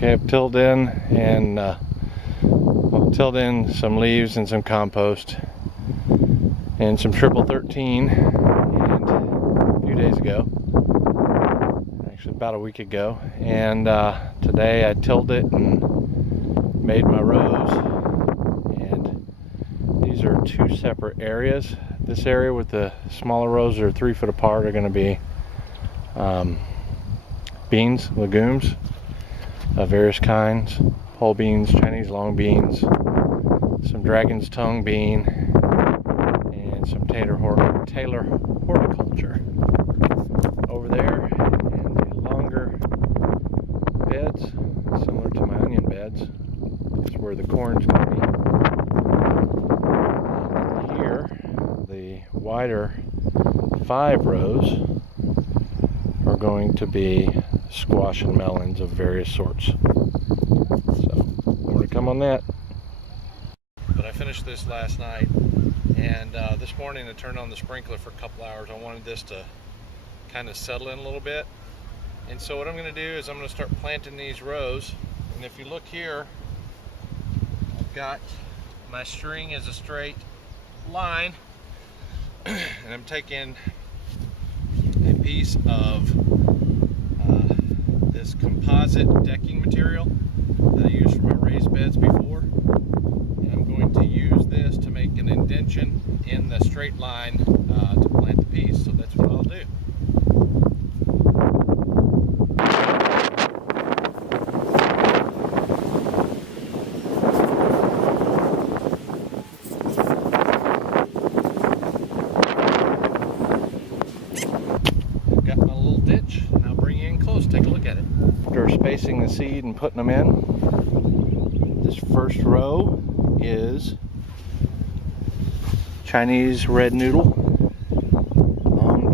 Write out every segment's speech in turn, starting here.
Okay, I've tilled in and tilled in some leaves and some compost and some triple 13, and a few days ago, actually about a week ago, and today I tilled it and made my rows. And these are two separate areas. This area with the smaller rows that are 3 foot apart are going to be beans, legumes of various kinds, whole beans, Chinese long beans, some dragon's tongue bean, and some Taylor horticulture. Over there in the longer beds, similar to my onion beds, is where the corn's going to be. And here, the wider 5 rows are going to be squash and melons of various sorts. So, more to come on that. But I finished this last night, and this morning I turned on the sprinkler for a couple hours. I wanted this to kind of settle in a little bit. And so what I'm going to do is I'm going to start planting these rows. And if you look here, I've got my string as a straight line, and I'm taking a piece of this composite decking material that I used for my raised beds before, and I'm going to use this to make an indentation in the straight line to plant the piece. So that's what I'll do. Take a look at it. After spacing the seed and putting them in, this first row is Chinese red noodle.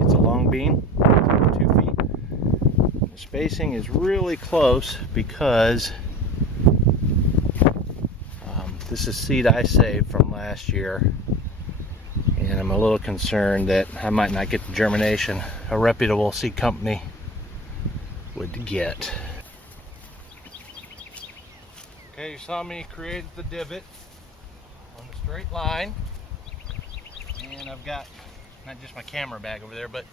It's a long bean, it's 2 feet. The spacing is really close because this is seed I saved from last year, and I'm a little concerned that I might not get the germination a reputable seed company would get. Okay, you saw me create the divot on the straight line, and I've got not just my camera bag over there, but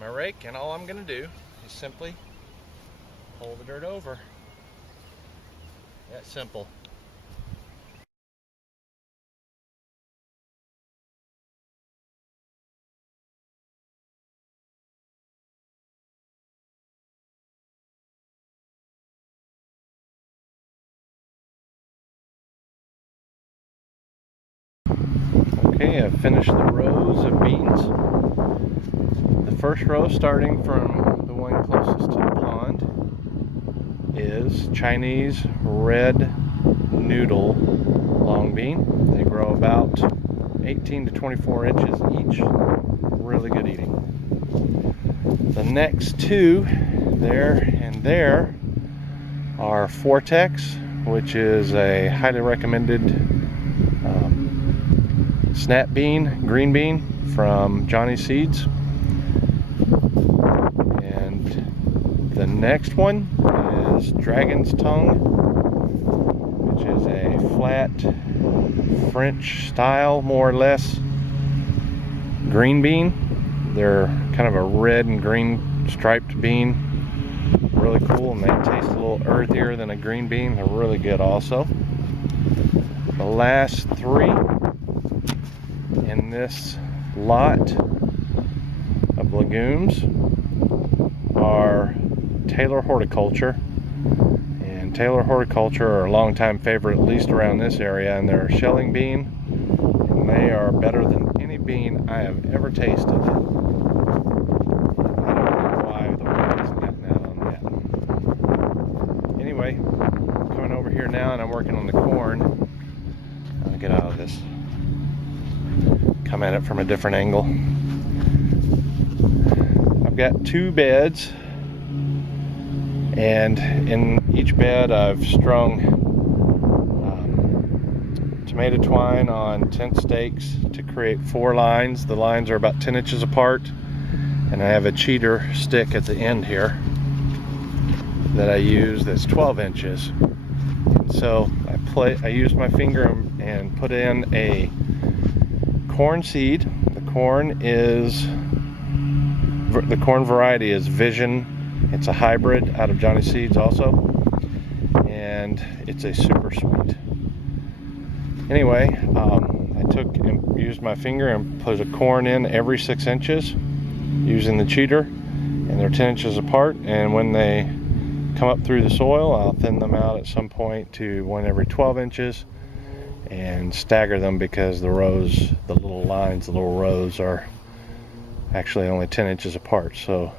my rake, and all I'm going to do is simply pull the dirt over. That simple. Okay, I've finished the rows of beans. The first row, starting from the one closest to the pond, is Chinese red noodle long bean. They grow about 18 to 24 inches each. Really good eating. The next two, there and there, are Vortex, which is a highly recommended snap bean, green bean from Johnny's Seeds. And the next one is Dragon's Tongue, which is a flat French style, more or less, green bean. They're kind of a red and green striped bean. Really cool, and they taste a little earthier than a green bean. They're really good also. The last 3 in this lot of legumes are Taylor Horticulture, and Taylor Horticulture are a longtime favorite, at least around this area, and they're shelling bean, and they are better than any bean I have ever tasted. I don't know why the world hasn't gotten out on that. Anyway, I'm coming over here now and I'm working on the corn. I'll get out of this. Come at it from a different angle. I've got 2 beds, and in each bed I've strung tomato twine on tent stakes to create 4 lines. The lines are about 10 inches apart, and I have a cheater stick at the end here. that I use that's 12 inches. So I used my finger and put in a corn seed. The corn variety is Vision. It's a hybrid out of Johnny Seeds also, and it's a super sweet. Anyway, I took and used my finger and put a corn in every 6 inches using the cheater, and they're 10 inches apart, and when they come up through the soil, I'll thin them out at some point to one every 12 inches and stagger them, because the rows, the little lines, the little rows are actually only 10 inches apart. So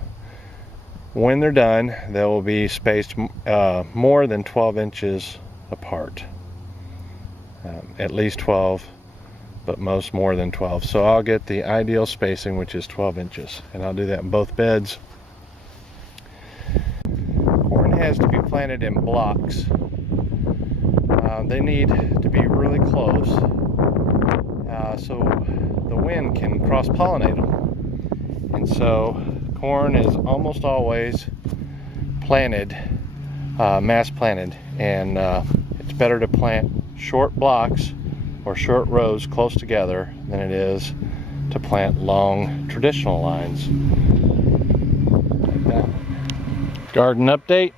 when they're done, they will be spaced more than 12 inches apart. At least 12, but most more than 12. So I'll get the ideal spacing, which is 12 inches, and I'll do that in both beds. Corn has to be planted in blocks. They need to be really close so the wind can cross-pollinate them. And so corn is almost always planted, mass planted, and it's better to plant short blocks or short rows close together than it is to plant long traditional lines like that. Garden update.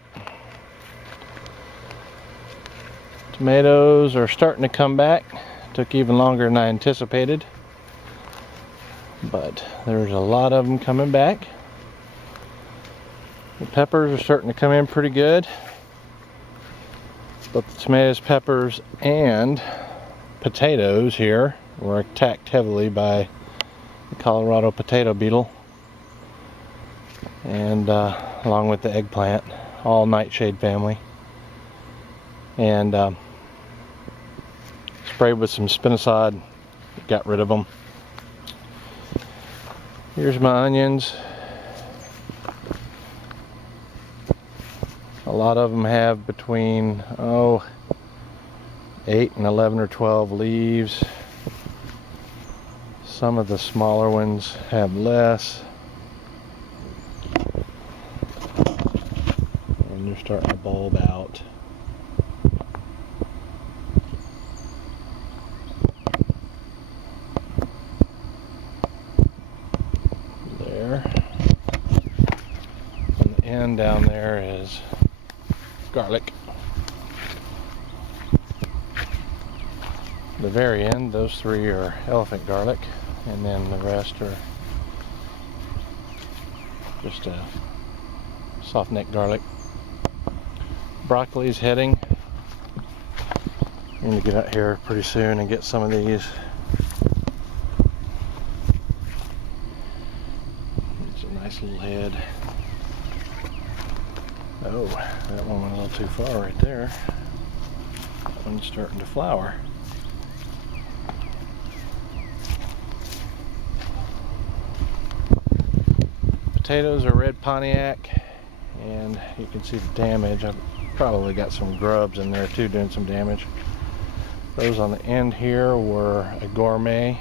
Tomatoes are starting to come back. Took even longer than I anticipated, but there's a lot of them coming back. The peppers are starting to come in pretty good. But the tomatoes, peppers, and potatoes here were attacked heavily by the Colorado Potato Beetle, and along with the eggplant, all nightshade family. And sprayed with some Spinosad, got rid of them. Here's my onions. A lot of them have between 8 and 11 or 12 leaves. Some of the smaller ones have less, and they're starting to bulb out. There. On the end down there is garlic. The very end, those three are elephant garlic, and then the rest are just soft neck garlic. Broccoli's heading. I'm going to get out here pretty soon and get some of these. It's a nice little head. Oh, that one went a little too far right there. That one's starting to flower. Potatoes are red Pontiac, and you can see the damage. I've probably got some grubs in there too doing some damage. Those on the end here were a gourmet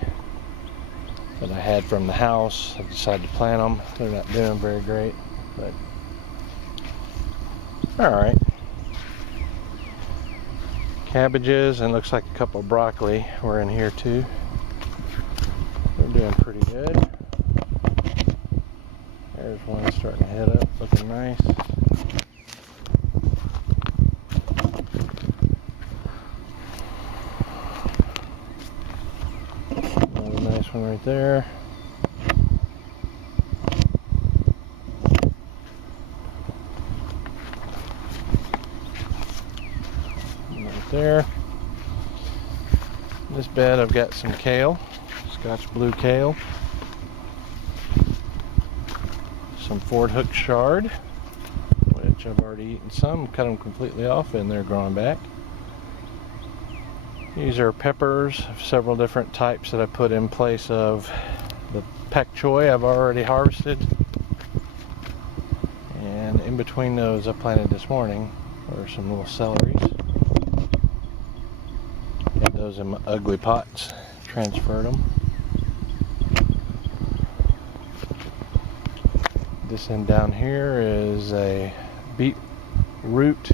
that I had from the house. I decided to plant them. They're not doing very great, but alright. Cabbages, and looks like a couple of broccoli were in here too. They're doing pretty good. There's one starting to head up, looking nice. Another nice one right there. Right there. In this bed I've got some kale, Scotch blue kale. Some Ford Hook chard, which I've already eaten some, cut them completely off, and they're growing back. These are peppers of several different types that I put in place of the pak choi I've already harvested. And in between those I planted this morning are some little celeries. Got those in my ugly pots, transferred them. This end down here is a root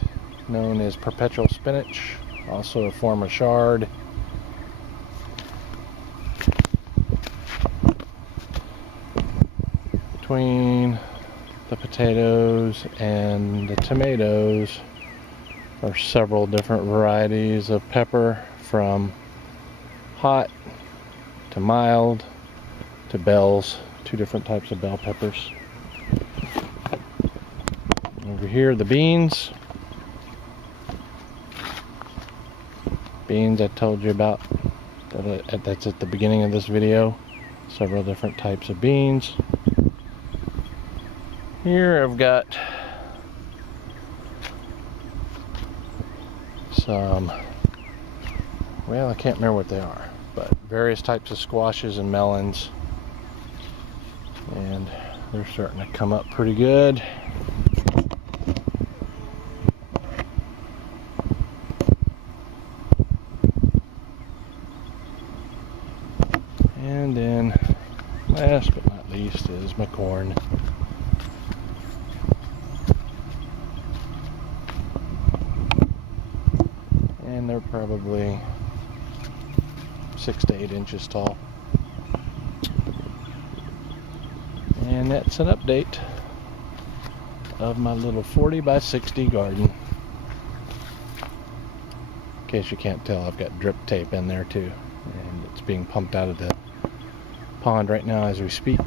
known as perpetual spinach, also a form of chard. Between the potatoes and the tomatoes are several different varieties of pepper, from hot to mild to bells, 2 different types of bell peppers. Over here, the beans. Beans I told you about, that's at the beginning of this video. Several different types of beans. Here I've got some, well, I can't remember what they are, but various types of squashes and melons. And they're starting to come up pretty good. And then, last but not least, is my corn. And they're probably 6 to 8 inches tall. And that's an update of my little 40 by 60 garden. In case you can't tell, I've got drip tape in there too, and it's being pumped out of the pond right now as we speak.